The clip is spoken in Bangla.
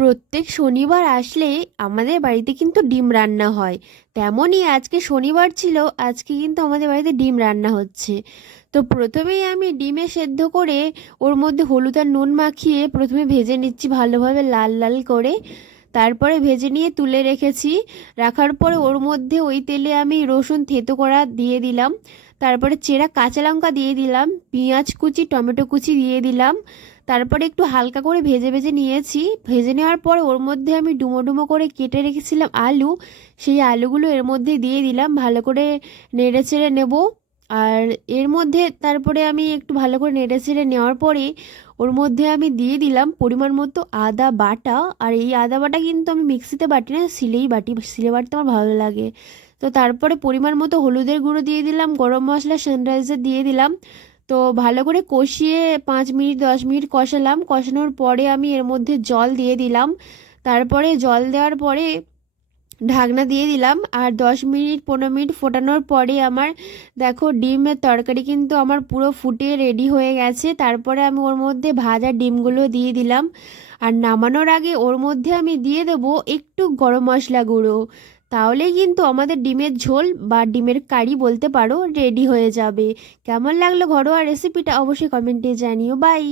প্রত্যেক শনিবার আসলে আমাদের বাড়িতে কিন্তু ডিম রান্না হয়। তেমনই আজকে শনিবার ছিল, আজকে কিন্তু আমাদের বাড়িতে ডিম রান্না হচ্ছে। তো প্রথমেই আমি ডিমে সেদ্ধ করে ওর মধ্যে হলুদ আর নুন মাখিয়ে প্রথমে ভেজে নিচ্ছি ভালোভাবে লাল লাল করে। তারপরে ভেজে নিয়ে তুলে রেখেছি। রাখার পরে ওর মধ্যে ওই তেলে আমি রসুন থেতো করা দিয়ে দিলাম। তারপরে চেরা কাঁচা লঙ্কা দিয়ে দিলাম, পেঁয়াজ কুচি টমেটো কুচি দিয়ে দিলাম। তারপরে একটু হালকা করে ভেজে ভেজে নিয়েছি। ভেজে নেওয়ার পর ওর মধ্যে আমি ডুমো ডুমো করে কেটে রেখেছিলাম আলু, সেই আলুগুলো এর মধ্যে দিয়ে দিলাম, ভালো করে নেড়ে চেড়ে নেব। আর এর মধ্যে তারপরে আমি একটু ভালো করে নেড়ে চেড়ে নেওয়ার পরে ওর মধ্যে আমি দিয়ে দিলাম পরিমাণ মতো আদা বাটা। আর এই আদা বাটা কিন্তু আমি মিক্সিতে বাটি না, শিলেই বাটি, শিলে বাটতে আমার ভালো লাগে। তো তারপরে পরিমাণ মতো হলুদের গুঁড়ো দিয়ে দিলাম, গরম মশলা সানরাইজার দিয়ে দিলাম। তো ভালো করে কষিয়ে 5 মিনিট 10 মিনিট কষালাম। কষানোর পরে আমি এর মধ্যে জল দিয়ে দিলাম। তারপরে জল দেওয়ার পরে ঢাকনা দিয়ে দিলাম। আর 10 মিনিট 15 মিনিট ফোটানোর পরে আমার দেখো ডিমের তরকারি কিন্তু আমার পুরো ফুটে রেডি হয়ে গেছে। তারপরে আমি ওর মধ্যে ভাজা ডিমগুলো দিয়ে দিলাম। আর নামানোর আগে ওর মধ্যে আমি দিয়ে দেবো একটু গরম মশলা গুঁড়ো। তাহলেই কিন্তু আমাদের ডিমের ঝোল বা ডিমের কারি বলতে পারো রেডি হয়ে যাবে। কেমন লাগলো ঘরোয়া রেসিপিটা অবশ্যই কমেন্টে জানিও। বাই।